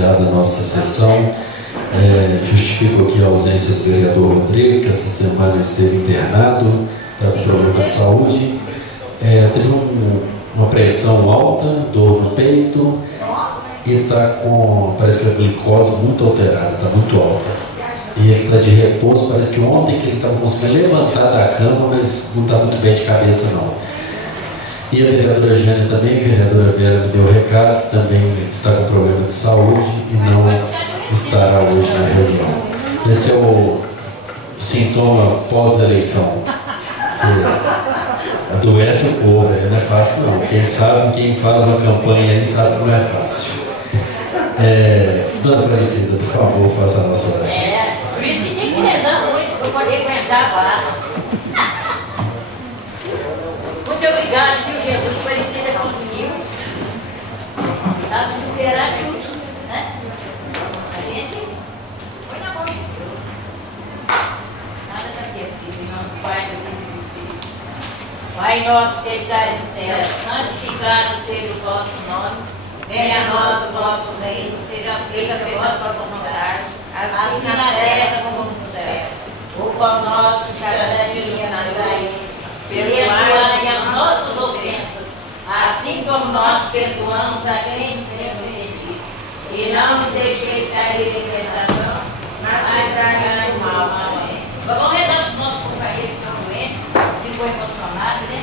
iniciada a nossa sessão. Justifico aqui a ausência do vereador Rodrigo, que essa semana esteve internado, está com problema de saúde. Teve uma pressão alta, dor no peito e está com, parece que a glicose muito alterada, está muito alta. E ele está de repouso, parece que ontem que ele estava conseguindo levantar da cama, mas não está muito bem de cabeça não. E a vereadora Jânia também, a vereadora Vera me deu recado, também está com problema de saúde e não estará hoje na reunião. Esse é o sintoma pós-eleição. Adoece o povo, não é fácil não. Quem sabe, quem faz uma campanha aí sabe que não é fácil. Dona Aparecida, por favor, faça a nossa oração. Por isso que tem que rezar muito para poder aguentar a barra. Muito obrigado, viu, Jesus? Aparecida conseguiu. Sabe superar tudo, né? A gente foi na mão de Deus. Nada está perdido, em nome do Pai, do Filho e do Espírito. Pai nosso que estás no céu, santificado seja o vosso nome. Venha a nós o vosso reino, seja feita a vossa vontade, assim na terra como no céu. O pão nosso de cada dia nos dai, perdoai as nossas ofensas, assim como nós perdoamos a quem nos tem ofendido. E não nos deixeis cair em tentação, mas livrai-nos do mal. Amém. Vamos rezar para o nosso companheiro que está doente, ficou emocionado, né?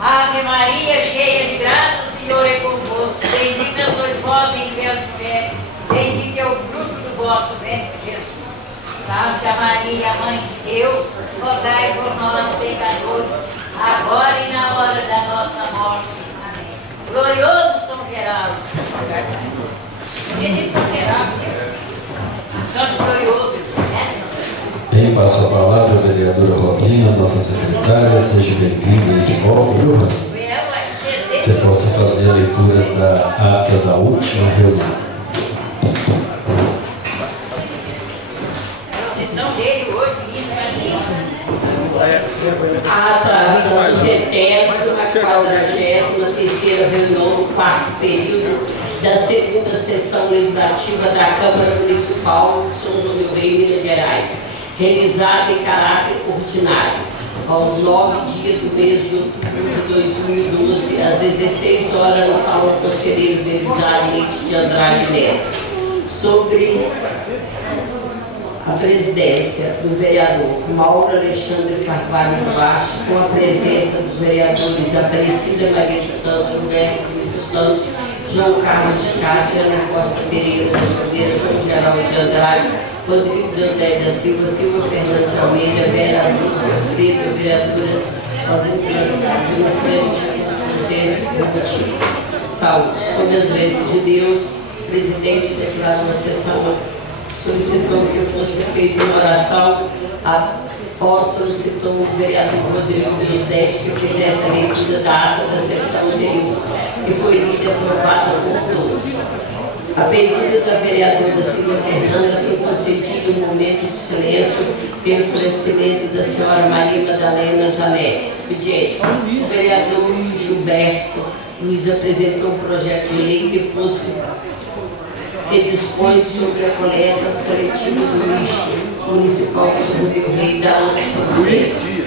Ave Maria, cheia de graça, o Senhor é convosco. Bendita sois vós entre as mulheres, bendito é o fruto do vosso ventre, Jesus. Santa Maria, Mãe de Deus, rogai por nós, pecadores, agora e na hora da nossa morte. Amém. Glorioso São Geraldo. Ele São Geraldo, né? Santo glorioso, né? Bem, passo a palavra a vereadora Rosinha, nossa secretária. Seja bem-vinda de volta, viu, Rosinha? Você possa fazer a leitura da ata da última reunião. Vocês estão dele hoje, Ata do centésimo, a 43ª reunião do quarto período da segunda sessão legislativa da Câmara Municipal de São João del Rei, Minas Gerais, realizada em caráter ordinário, ao 9 dia do mês de outubro de 2012, às 16 horas, no Salão Conselheiro Belisário Leite de Andrade Neto, sobre a presidência do vereador Mauro Alexandre Carvalho Baixo, com a presença dos vereadores Aparecida Maria dos Santos, Humberto dos Santos, João Carlos de Castro, Ana Costa Pereira, São Geraldo de Andrade, Rodrigo Dandé da Silva, Silva Fernandes Almeida, Vera Lúcia Freire, vereadora José Saúde. Sob as vezes de Deus, o presidente declarou a sessão, solicitou que fosse feita uma oração, após solicitou o vereador Rodrigo Deusdete que fizesse a leitura da ata da sessão anterior, que foi lida e aprovada por todos. A pedido da vereadora Silva Fernanda, foi concedido um momento de silêncio pelo falecimento da senhora Maria Madalena Janete. Expediente. O vereador Gilberto Luiz apresentou um projeto de lei que dispõe sobre a coleta seletiva do lixo municipal de São João del Rei da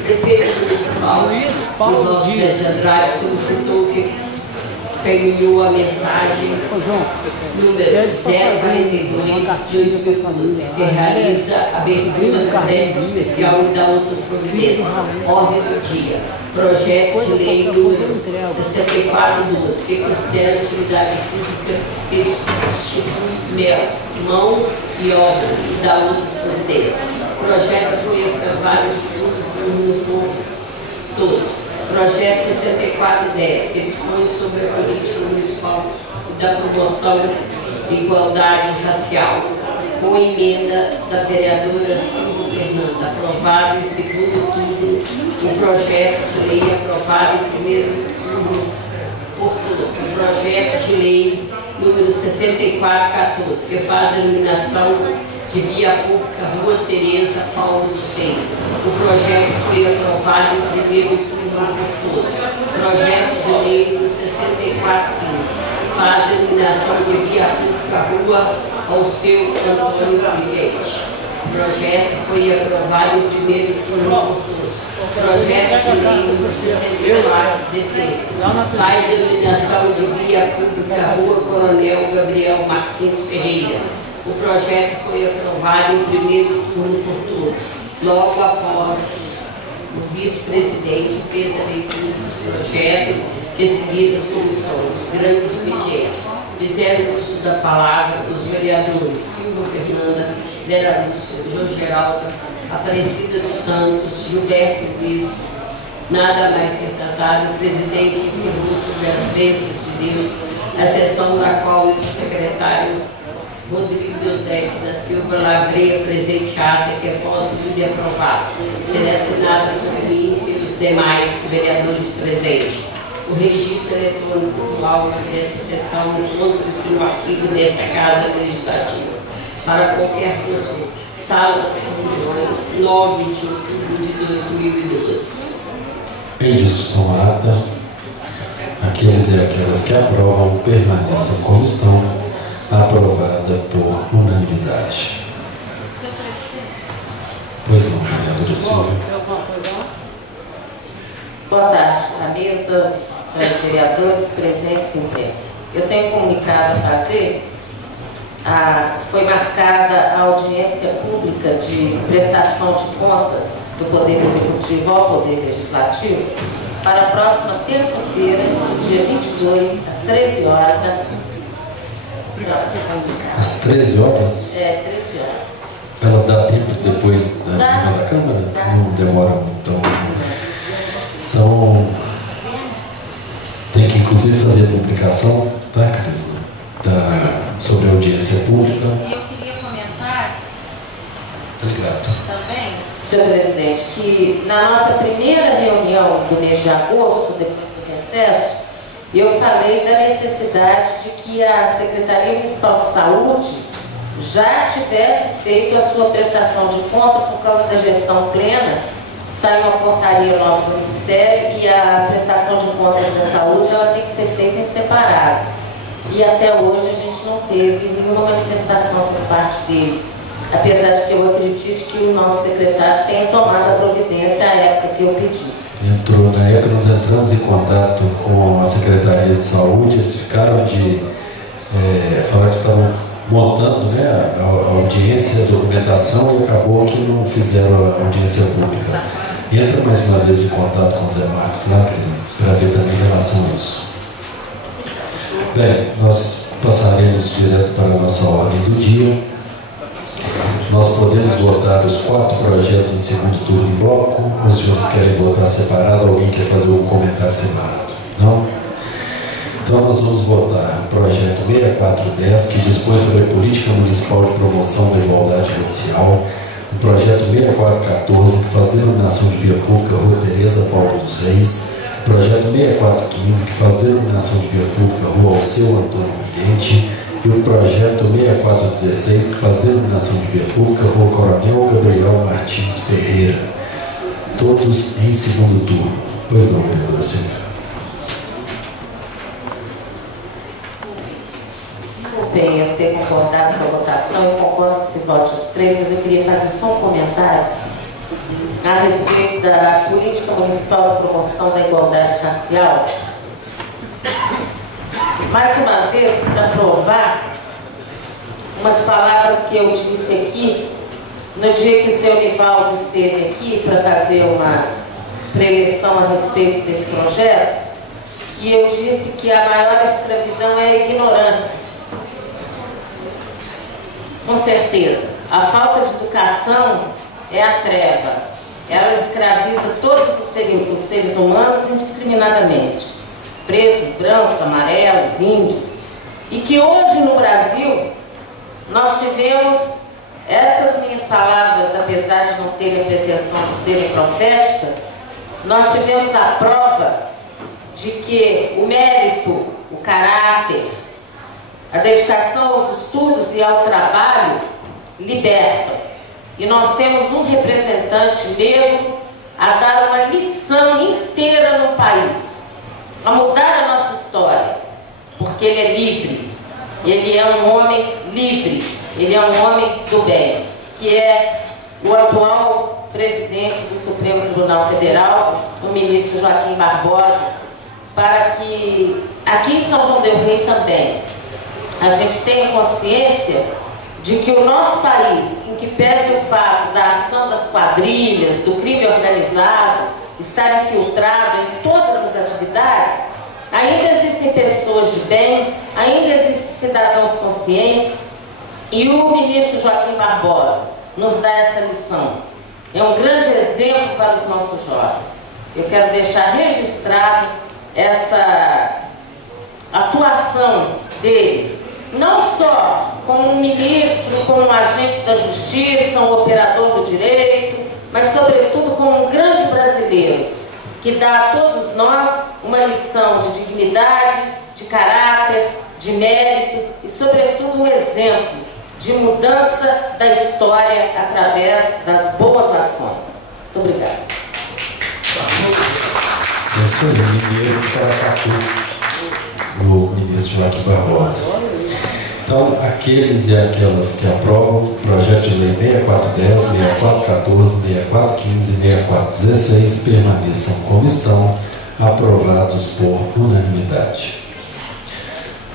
Prefeito Municipal do nosso de Andrade solicitou que enviou a mensagem número 042 de 2012, que realiza a abertura do crédito especial e da outras providências. Ordem do dia. Projeto de lei número 6412, que considera a atividade física que institui mãos e obras e da outras providências. O projeto foi aprovado por todos. Projeto 6410, que dispõe sobre a política municipal da promoção da igualdade racial, com emenda da vereadora Silva Fernanda, aprovado em segundo turno, o projeto de lei aprovado em primeiro turno por todos. O projeto de lei número 6414, que faz a denominação de via pública Rua Tereza Paulo dos Reis. O projeto foi aprovado em primeiro turno por todos. Projeto de lei número 6415, faz a iluminação de via pública rua ao seu Antônio Privete. O projeto foi aprovado em primeiro turno. Projeto de lei número 64/16. Faz a iluminação de via pública rua Coronel Gabriel Martins Ferreira. O projeto foi aprovado em primeiro turno por todos. Logo após o vice-presidente fez a leitura do projeto e seguir as comissões. Grande expediente. Fizeram uso da palavra os vereadores Silva Fernanda, Vera Lúcia, João Geraldo, Aparecida dos Santos, Gilberto Luiz. Nada mais ser tratado. O presidente encerrou sobre as bênçãos de Deus, a sessão da qual o secretário Rodrigo Deusdete da Silva Lavreia presenteada, que é posto de aprovado, será assinada por mim e pelos demais vereadores presentes. O registro eletrônico do áudio dessa sessão encontra-se no arquivo desta Casa Legislativa. Para qualquer consulta, Sala das Reuniões, 9 de outubro de 2012. Em discussão a ata, aqueles e aquelas que aprovam permaneçam como estão, aprovada por unanimidade. Pois não, vereadora Silvia. Boa tarde, à mesa, senhores vereadores, presentes e imprensa. Eu tenho comunicado a fazer. Foi marcada a audiência pública de prestação de contas do Poder Executivo ao Poder Legislativo para a próxima terça-feira, dia 22, às 13 horas. Às 13 horas? É, 13 horas. Ela dá tempo depois da reunião da Câmara? Dá. Não demora muito. Então, tem que inclusive fazer a publicação, tá, Cris? Sobre a audiência pública. E eu queria comentar Obrigado. também, Senhor presidente, que na nossa primeira reunião do mês de agosto, depois do recesso, eu falei da necessidade de que a Secretaria Municipal de Saúde já tivesse feito a sua prestação de conta por causa da gestão plena. Saiu uma portaria nova do Ministério e a prestação de contas da saúde ela tem que ser feita em separado. E até hoje a gente não teve nenhuma manifestação por parte deles. Apesar de que eu acredito que o nosso secretário tenha tomado a providência à época que eu pedi. Na época nós entramos em contato com a Secretaria de Saúde, eles ficaram de falar que estavam montando, né, a audiência, a documentação, e acabou que não fizeram a audiência pública. Entra mais uma vez em contato com o Zé Marcos lá, para ver também em relação a isso. Bem, nós passaremos direto para a nossa ordem do dia. Nós podemos votar os 4 projetos em segundo turno em bloco. Os senhores querem votar separado? Alguém quer fazer um comentário separado? Não? Então nós vamos votar o projeto 6410, que dispõe sobre a política municipal de promoção da igualdade racial. O projeto 6414, que faz denominação de via pública Rua Tereza Paulo dos Reis. O projeto 6415, que faz denominação de via pública Rua Alceu Antônio Vidente. E o projeto 6416, que faz denominação de via pública Rua Coronel Gabriel Martins Ferreira. Todos em segundo turno. Pois não, vereadora Silvia? Desculpem eu ter concordado com a votação, eu concordo que se vote os 3, mas eu queria fazer só um comentário a respeito da política municipal de promoção da igualdade racial. Mais uma vez, para provar umas palavras que eu disse aqui no dia que o senhor Nivaldo esteve aqui para fazer uma preleção a respeito desse projeto, e eu disse que a maior escravidão é a ignorância. Com certeza, a falta de educação é a treva. Ela escraviza todos os seres humanos indiscriminadamente. Pretos, brancos, amarelos, índios. E que hoje no Brasil nós tivemos essas minhas palavras, apesar de não terem a pretensão de serem proféticas, nós tivemos a prova de que o mérito, o caráter, a dedicação aos estudos e ao trabalho libertam. E nós temos um representante negro a dar uma lição inteira no país, a mudar a nossa história, porque ele é livre. Ele é um homem livre, ele é um homem do bem, que é o atual presidente do Supremo Tribunal Federal, o ministro Joaquim Barbosa, para que aqui em São João del Rei também a gente tenha consciência de que o nosso país, em que pese o fato da ação das quadrilhas, do crime organizado, estar infiltrado em todas as atividades, ainda existem pessoas de bem, ainda existem cidadãos conscientes, e o ministro Joaquim Barbosa nos dá essa lição. É um grande exemplo para os nossos jovens. Eu quero deixar registrado essa atuação dele, não só como um ministro, como um agente da justiça, um operador do direito, mas sobretudo como um grande brasileiro, que dá a todos nós uma lição de dignidade, de caráter, de mérito e sobretudo um exemplo de mudança da história através das boas ações. Muito obrigada. Esse foi o mineiro de Paracatu, o ministro Joaquim Barbosa. Então, aqueles e aquelas que aprovam o projeto de lei 6410, 6414, 6415 e 6416 permaneçam como estão, aprovados por unanimidade.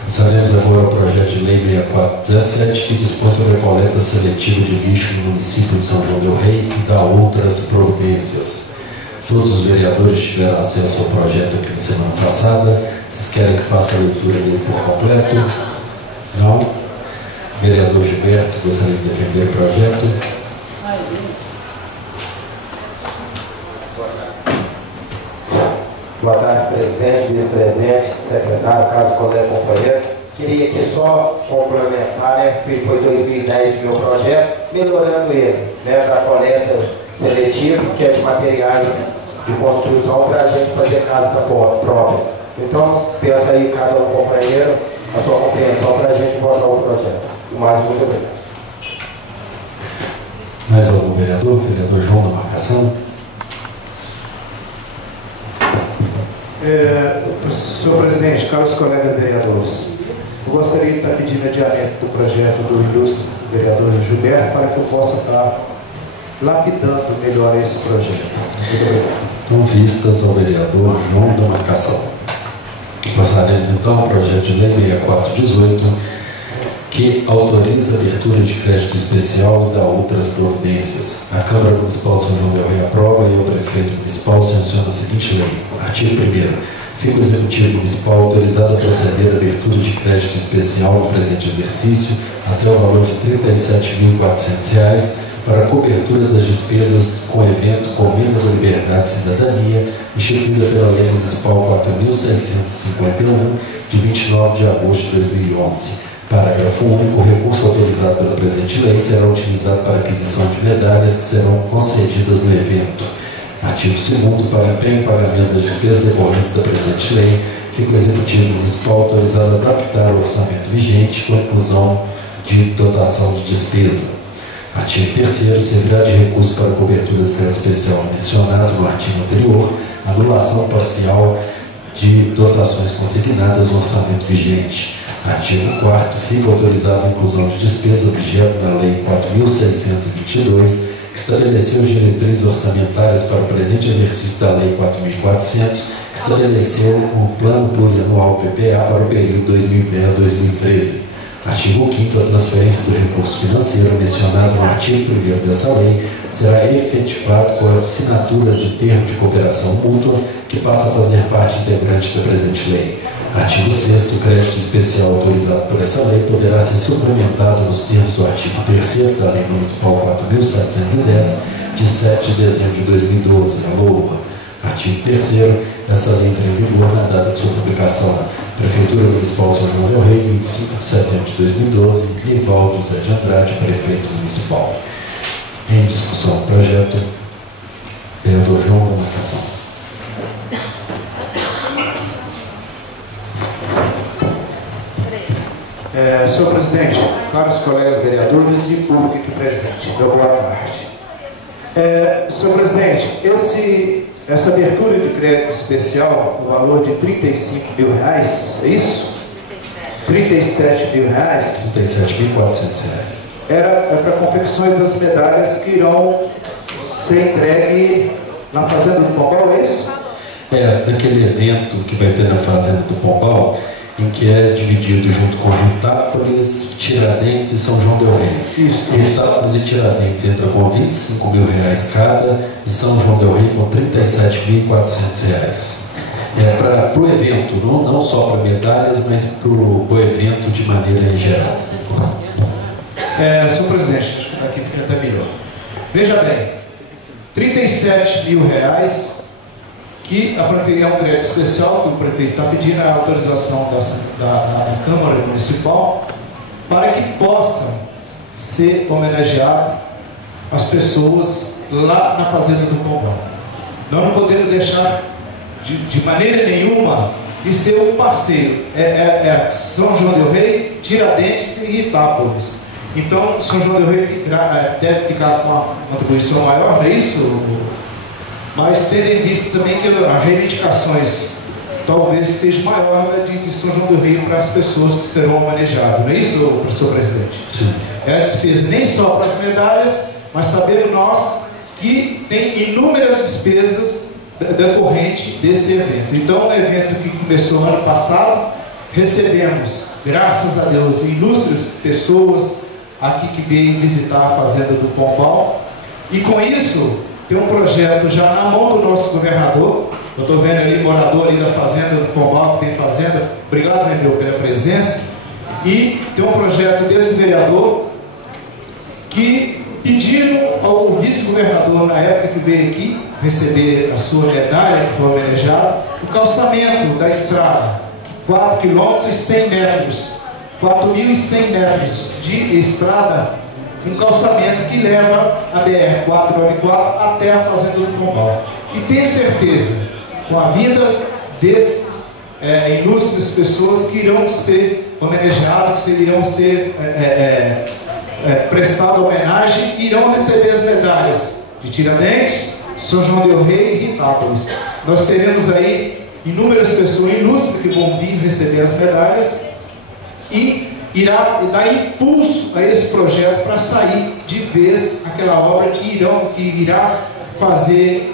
Passaremos agora ao projeto de lei 6417, que dispõe sobre a coleta seletiva de lixo no município de São João del Rei e dá outras providências. Todos os vereadores tiveram acesso ao projeto aqui na semana passada. Vocês querem que faça a leitura dele por completo? Não? Vereador Gilberto, gostaria de defender o projeto? Boa tarde, presidente, vice-presidente, secretário, caros colegas e companheiros. Queria aqui só complementar, né, que foi 2010 o meu projeto, melhorando ele, né, da coleta seletiva, que é de materiais de construção, para a gente fazer casa própria. Então, peço aí cada companheiro a sua compreensão para a gente votar o projeto. Mais muito obrigado. Mais algum vereador? Vereador João da Marcação? Senhor presidente, caros colegas vereadores, eu gostaria de estar pedindo adiamento do projeto do ilustre vereador Gilberto para que eu possa estar lapidando melhor esse projeto. Muito obrigado. Então, vistas ao vereador João da Marcação. Passaremos então ao projeto de lei 6418, que autoriza a abertura de crédito especial e dá outras providências. A Câmara Municipal de São João del Rei aprova e o Prefeito Municipal sanciona a seguinte lei. Artigo 1º. Fica o Executivo Municipal autorizado a proceder à abertura de crédito especial no presente exercício até o valor de R$ 37.400 para a cobertura das despesas com o evento Comenda da Liberdade e Cidadania, instituída pela Lei Municipal 4.651, de 29 de agosto de 2011. Parágrafo único. O recurso autorizado pela presente lei será utilizado para aquisição de medalhas que serão concedidas no evento. Artigo 2º. Para empenho e pagamento das despesas decorrentes da presente lei, fica o Executivo Municipal autorizado a adaptar o orçamento vigente com a inclusão de dotação de despesa. Artigo 3º. Servirá de recurso para a cobertura do crédito especial mencionado no artigo anterior, anulação parcial de dotações consignadas no orçamento vigente. Artigo 4º. Fica autorizada a inclusão de despesa objeto da Lei 4.622, que estabeleceu as diretrizes orçamentárias para o presente exercício da Lei 4.400, que estabeleceu o Plano Plurianual PPA para o período 2010-2013. Artigo 5º. A transferência do recurso financeiro mencionado no artigo 1º dessa lei será efetivado com a assinatura de termo de cooperação mútua, que passa a fazer parte integrante da presente lei. Artigo 6º. O crédito especial autorizado por essa lei poderá ser suplementado nos termos do artigo 3º da Lei Municipal 4.710, de 7 de dezembro de 2012, a LOA. Artigo 3º. Essa lei entra em vigor na data de sua publicação. Prefeitura Municipal de São João del Rei, 25 de setembro de 2012, Clivaldo José de Andrade, Prefeito Municipal. Em discussão do projeto, vereador João da Marcação. Senhor presidente, caros colegas vereadores e público aqui presente, meu boa tarde. Senhor presidente, essa abertura de crédito especial, no valor de R$ 35 mil, é isso? R$37 mil. R$37.400. Era para confecções das medalhas que irão ser entregues na Fazenda do Pombal, é isso? É, daquele evento que vai ter na Fazenda do Pombal, em que é dividido junto com Ritápolis, Tiradentes e São João del Rei. Isso. Ritápolis e Tiradentes entram com R$25 mil cada e São João del Rei com R$37.400. É para o evento, não só para medalhas, mas para o evento de maneira em geral. Senhor presidente, acho que aqui fica até melhor. Veja bem, R$37 mil, que é um crédito especial que o prefeito está pedindo a autorização da Câmara Municipal para que possam ser homenageadas as pessoas lá na Fazenda do Pombal. Nós não podemos deixar de maneira nenhuma de ser um parceiro. São João del Rei, Tiradentes e Ritápolis. Então, São João del Rei deve ficar com uma contribuição maior, não é isso? Mas tendo em vista também que as reivindicações talvez seja maior de São João del Rei para as pessoas que serão homenageadas, não é isso, professor presidente? Sim. É a despesa nem só para as medalhas, mas sabemos nós que tem inúmeras despesas decorrentes desse evento. Então, um evento que começou ano passado, recebemos, graças a Deus, ilustres pessoas aqui que veio visitar a Fazenda do Pombal, e com isso tem um projeto já na mão do nosso governador. Eu estou vendo ali morador ali da Fazenda do Pombal, que tem fazenda. Obrigado, meu, pela presença. E tem um projeto desse vereador que pediram ao vice-governador, na época que veio aqui receber a sua medalha, que foi homenageada, o calçamento da estrada, 4 km e 100 metros, 4.100 metros de estrada, um calçamento que leva a BR-494 até a Fazenda do Pombal. E tenho certeza, com a vinda desses ilustres pessoas que irão ser homenageadas, que irão ser prestada homenagem e irão receber as medalhas de Tiradentes, São João del Rei e Ritápolis. Nós teremos aí inúmeras pessoas ilustres que vão vir receber as medalhas e irá dar impulso a esse projeto para sair de vez aquela obra que irá fazer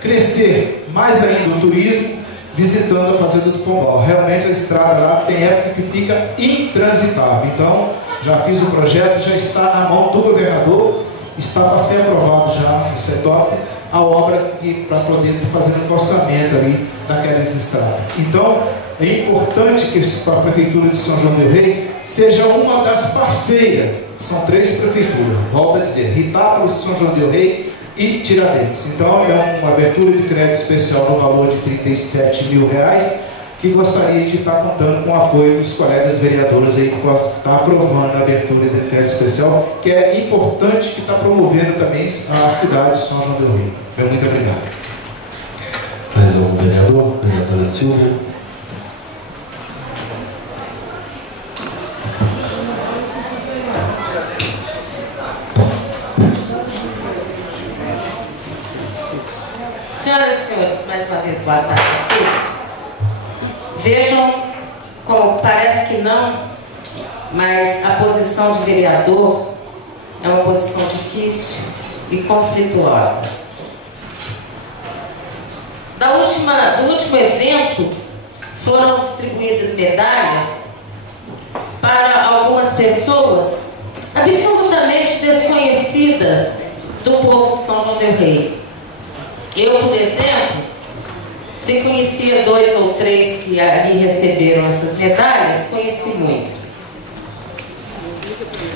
crescer mais ainda o turismo visitando a Fazenda do Pombal. Realmente a estrada lá tem época que fica intransitável. Então, já fiz o projeto, já está na mão do governador, está para ser aprovado já no CETOP a obra para poder fazer um calçamento ali daquelas estradas. Então, é importante que a Prefeitura de São João del Rei seja uma das parceiras. São 3 prefeituras, volto a dizer, Ritápolis, São João del Rei e Tiradentes. Então, é uma abertura de crédito especial no valor de R$37 mil, que gostaria de estar contando com o apoio dos colegas vereadores aí que possam estar aprovando a abertura de crédito especial, que é importante, que está promovendo também a cidade de São João del Rei. Muito obrigado. Mais algum vereador? Vereadora Silvia. Senhoras e senhores, mais uma vez, boa tarde a todos. Vejam como parece que não, mas a posição de vereador é uma posição difícil e conflituosa. Do último evento, foram distribuídas medalhas para algumas pessoas absolutamente desconhecidas do povo de São João del Rei. Eu, por exemplo, se conhecia 2 ou 3 que ali receberam essas medalhas, conheci muito.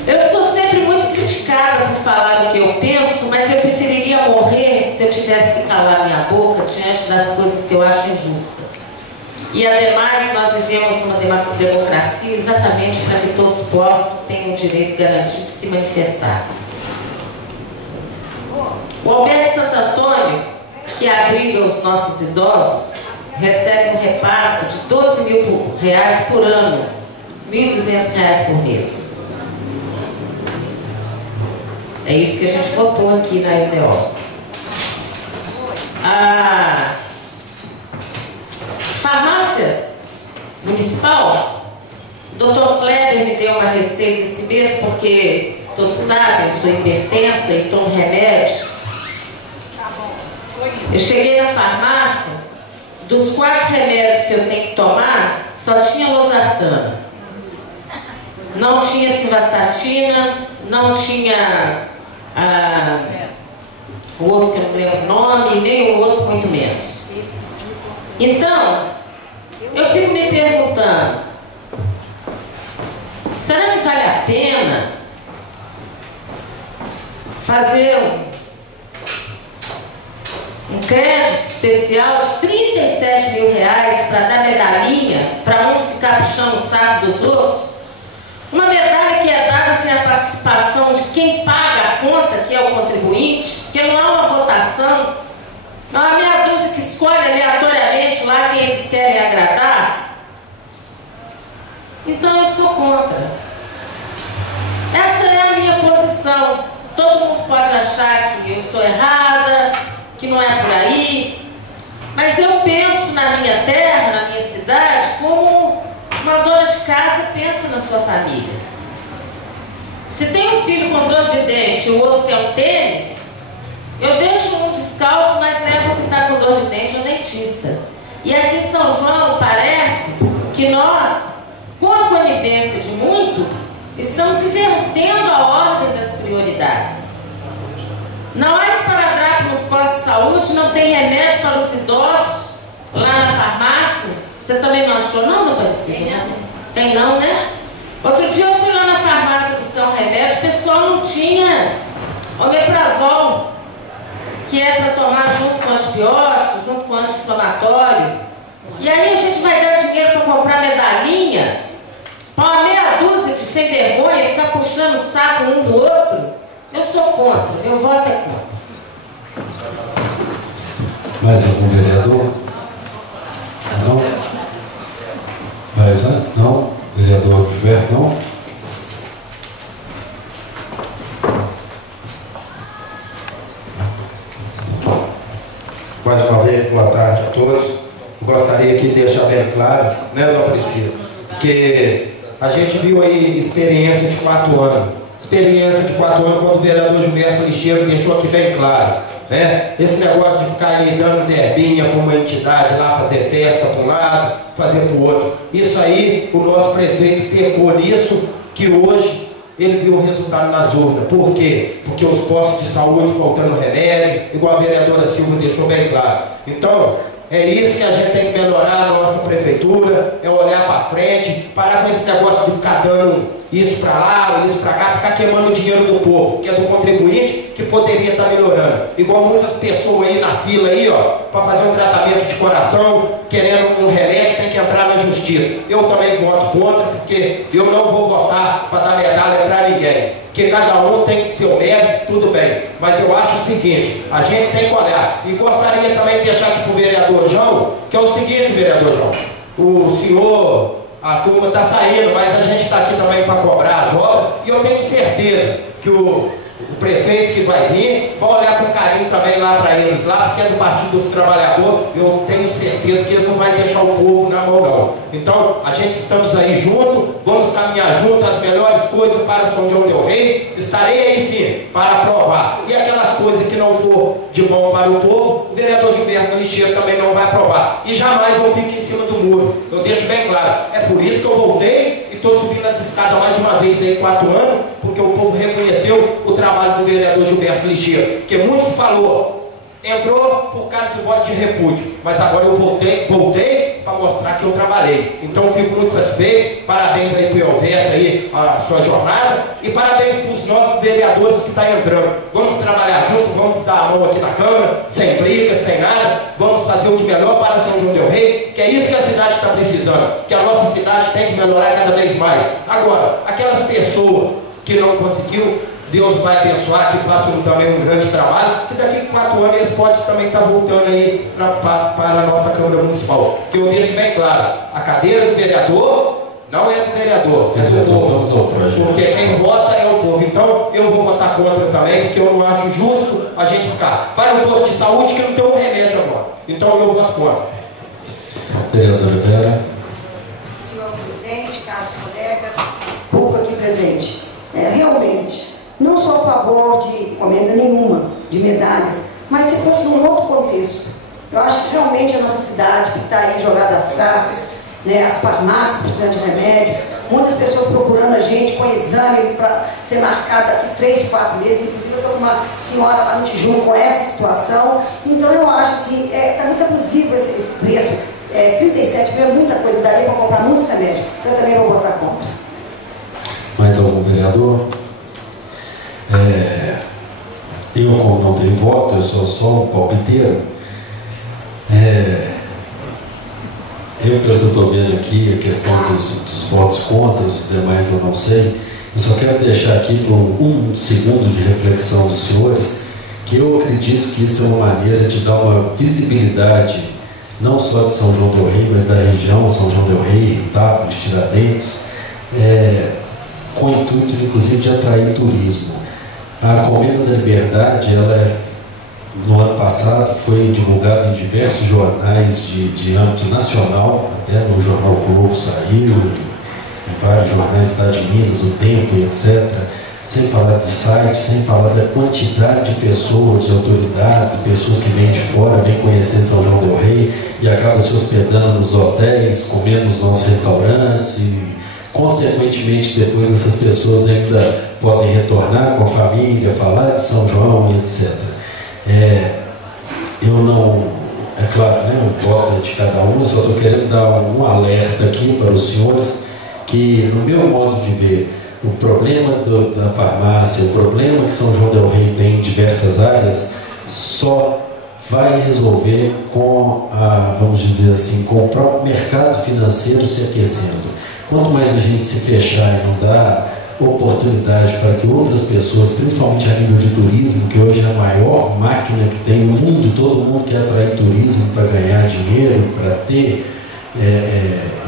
Eu sou sempre muito criticada por falar o que eu penso, mas eu preferiria morrer se eu tivesse que calar minha boca diante das coisas que eu acho injustas. E, ademais, nós vivemos numa democracia exatamente para que todos possam ter o direito garantido de se manifestar. O Albergue Santo Antônio, que abriga os nossos idosos, recebe um repasse de R$12 mil por ano, R$1.200 por mês. É isso que a gente votou aqui na EDO. A farmácia municipal Dr. Kleber me deu uma receita esse mês, porque todos sabem, eu sou hipertensa e tomo remédios. Eu cheguei na farmácia, dos 4 remédios que eu tenho que tomar, só tinha losartana. Não tinha simvastatina, não tinha o outro que eu não lembro o nome, nem o outro muito menos. Então, eu fico me perguntando, será que vale a pena fazer um crédito especial de R$37 mil para dar medalhinha para uns ficar puxando o saco dos outros? Uma medalha que é dada sem a participação de quem paga a conta, que é o contribuinte, porque não há uma votação, não há meia dúzia que escolhe aleatoriamente lá quem eles querem agradar. Então eu sou contra. Essa é a minha posição. Todo mundo pode achar que eu estou errada, que não é por aí, mas eu penso na minha terra, na minha cidade, como uma dona de casa pensa na sua família. Se tem um filho com dor de dente e o outro quer um tênis, eu deixo um descalço, mas levo o que está com dor de dente ao dentista. E aqui em São João parece que nós, com a conivência de muitos, estamos invertendo a ordem das prioridades. Não há esparadrapo nos postos de saúde, não tem remédio para os idosos lá na farmácia. Você também não achou não, dona Aparecida? Tem não, né? Outro dia eu fui lá na farmácia buscar um remédio, o pessoal não tinha omeprazol, que é para tomar junto com antibiótico, junto com anti-inflamatório. E aí a gente vai dar dinheiro para comprar medalhinha para uma meia dúzia de sem vergonha ficar puxando o saco um do outro. Eu sou contra, meu voto é contra. Mais algum vereador? Não? Mais, né? Não? Vereador Gilberto, não? Mais uma vez, boa tarde a todos. Gostaria aqui de deixar bem claro, né, dona Priscila, que a gente viu aí experiência de 4 anos. Experiência de 4 anos, quando o vereador Gilberto Lixeiro deixou aqui bem claro, né? Esse negócio de ficar aí dando verbinha para uma entidade lá, fazer festa para um lado, fazer para o outro. Isso aí, o nosso prefeito pecou nisso, que hoje ele viu o resultado nas urnas. Por quê? Porque os postos de saúde faltando remédio, igual a vereadora Silva deixou bem claro. Então, é isso que a gente tem que melhorar na nossa prefeitura, é olhar para frente, parar com esse negócio de ficar dando isso para lá, isso para cá, ficar queimando o dinheiro do povo, que é do contribuinte, que poderia estar melhorando. Igual muitas pessoas aí na fila aí, ó, para fazer um tratamento de coração, querendo um remédio, tem que entrar na justiça. Eu também voto contra, porque eu não vou votar para dar medalha para ninguém. Porque cada um tem seu mérito, tudo bem. Mas eu acho o seguinte, a gente tem que olhar. E gostaria também de deixar aqui para o vereador João, que é o seguinte, vereador João, o senhor, a turma está saindo, mas a gente está aqui também para cobrar as obras, e eu tenho certeza que o prefeito que vai vir vai olhar com carinho também lá para eles, lá, porque é do Partido dos Trabalhadores. Eu tenho certeza que eles não vão deixar o povo na mão, não. Então, a gente estamos aí junto, vamos caminhar junto as melhores coisas para São João del Rei. Estarei aí sim para aprovar. E aquelas coisas que não for de bom para o povo, o vereador Gilberto Lixeiro também não vai aprovar. E jamais eu fico em cima do muro. Eu deixo bem claro. É por isso que eu voltei e estou subindo as escadas mais uma vez aí 4 anos, porque o povo reconheceu o trabalho do vereador Gilberto Lixeiro, que muito falou, entrou por causa do voto de repúdio, mas agora eu voltei para mostrar que eu trabalhei. Então eu fico muito satisfeito. Parabéns aí para o Elvésio aí, a sua jornada, e parabéns para os novos vereadores que estão entrando. Vamos trabalhar junto, vamos dar a mão aqui na Câmara, sem briga, sem nada, vamos fazer o de melhor para São João del Rei, que é isso que a cidade está precisando, que a nossa cidade tem que melhorar cada vez mais. Agora, aquelas pessoas que não conseguiram, Deus vai abençoar, que façam também um grande trabalho, que daqui a 4 anos eles podem também estar voltando aí para a nossa Câmara Municipal. Que eu deixo bem claro, a cadeira do vereador não é do vereador, é do povo. Porque quem vota é o povo. Então eu vou votar contra também, porque eu não acho justo a gente ficar. Vai no posto de saúde que não tem um remédio agora. Então eu voto contra. Vereadora Vera. Senhor presidente, caros colegas, presidente, realmente, não sou a favor de encomenda nenhuma, de medalhas, mas se fosse num outro contexto. Eu acho que realmente a nossa cidade, que está aí jogada às praças, né, as farmácias precisando de remédio, muitas pessoas procurando a gente com exame para ser marcado daqui 3, 4 meses, inclusive eu estou com uma senhora lá no Tijuco com essa situação. Então eu acho assim, está muito abusivo esse preço. 37 mil é muita coisa, daria para comprar muitos remédios. Eu também vou votar contra. Mais algum vereador? Eu, como não tenho voto, eu sou só um palpiteiro. Pelo que eu estou vendo aqui, a questão dos votos contra, os demais eu não sei. Eu só quero deixar aqui por um segundo de reflexão dos senhores, que eu acredito que isso é uma maneira de dar uma visibilidade, não só de São João del Rei, mas da região, São João del Rei, Itápolis, Tiradentes, com o intuito, inclusive, de atrair turismo. A Comenda da Liberdade, no ano passado, foi divulgada em diversos jornais de âmbito nacional, até no Jornal Globo saiu, em vários jornais, Estado de Minas, O Tempo, etc., sem falar de site, sem falar da quantidade de pessoas, de autoridades, pessoas que vêm de fora, vêm conhecer São João del Rei e acabam se hospedando nos hotéis, comendo nos nossos restaurantes e, consequentemente, depois essas pessoas ainda podem retornar com a família, falar de São João e etc. Eu não... É claro, né, o voto é de cada um, eu só estou querendo dar um alerta aqui para os senhores que, no meu modo de ver, o problema da farmácia, o problema que São João del Rei tem em diversas áreas, só vai resolver com vamos dizer assim, com o próprio mercado financeiro se aquecendo. Quanto mais a gente se fechar e não dar oportunidade para que outras pessoas, principalmente a nível de turismo, que hoje é a maior máquina que tem no mundo, todo mundo quer atrair turismo para ganhar dinheiro, para ter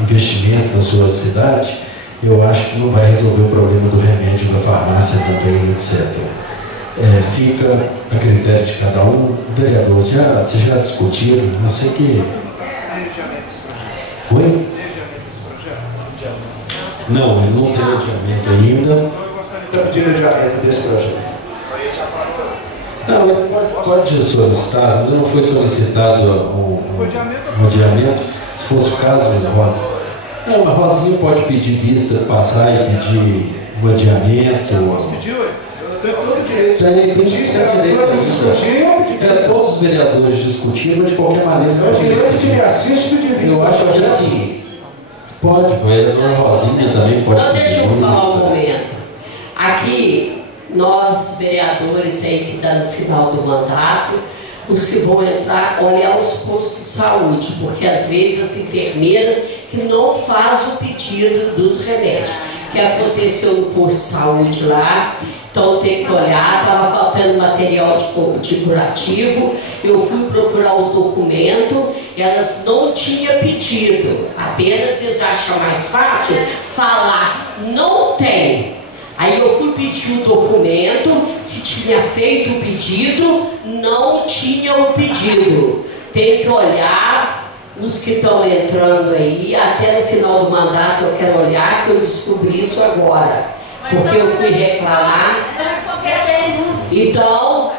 investimentos na sua cidade, eu acho que não vai resolver o problema do remédio, da farmácia também, etc. Fica a critério de cada um. Vereador, vocês já discutiram, não sei que... Oi? Não, ele não tem adiamento ainda. Eu gostaria de pedir adiamento desse projeto. Não, ele pode solicitar, não foi solicitado um adiamento. Se fosse o caso, Rosa. Uma Rosinha pode pedir vista, passar e pedir um adiamento. Pediu, eu tenho todo o direito. Todos os vereadores discutiram, mas de qualquer maneira. Eu acho que assim. Pode, a vereadora Rosinha também pode. Então, deixa eu falar um momento. Aqui, nós, vereadores aí que estão no final do mandato, os que vão entrar, olhar os postos de saúde, porque às vezes as enfermeiras que não fazem o pedido dos remédios. Que aconteceu no posto de saúde lá, então tem que olhar, estava faltando material de curativo, eu fui procurar o documento, elas não tinham pedido, apenas eles acham mais fácil falar, não tem. Aí eu fui pedir o documento, se tinha feito o pedido, não tinha o pedido. Tem que olhar os que estão entrando aí, até no final do mandato eu quero olhar, que eu descobri isso agora. Porque eu fui reclamar. Então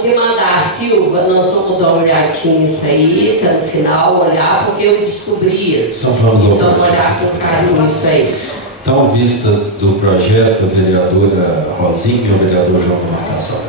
que mandar, Silva, nós vamos dar uma olhadinha nisso aí, até no final, olhar, porque eu descobri isso. Então olhar com carinho nisso aí. Então, vistas do projeto, a vereadora Rosinha e o vereador João de Marcação.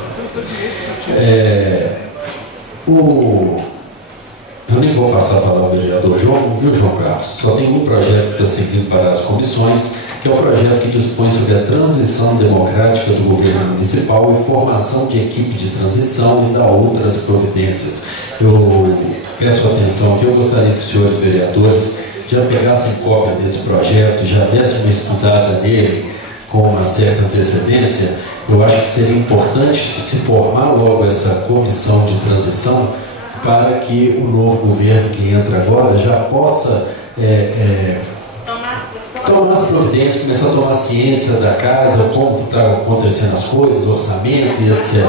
Eu nem vou passar a palavra ao vereador João, viu, João Carlos? Só tem um projeto que está seguindo para as comissões, que é o projeto que dispõe sobre a transição democrática do governo municipal e formação de equipe de transição e da outras providências. Eu peço atenção aqui, eu gostaria que os senhores vereadores já pegassem cópia desse projeto, já dessem uma estudada nele com uma certa antecedência. Eu acho que seria importante se formar logo essa comissão de transição para que o novo governo que entra agora já possa tomar as providências, começar a tomar ciência da casa, como está acontecendo as coisas, orçamento e etc.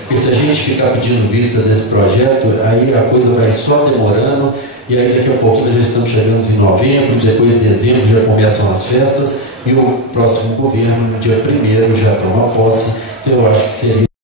Porque se a gente ficar pedindo vista desse projeto, aí a coisa vai só demorando, e aí daqui a pouquinho já estamos chegando em novembro, depois de dezembro já começam as festas, e o próximo governo, no dia 1º, já toma posse. Então, eu acho que seria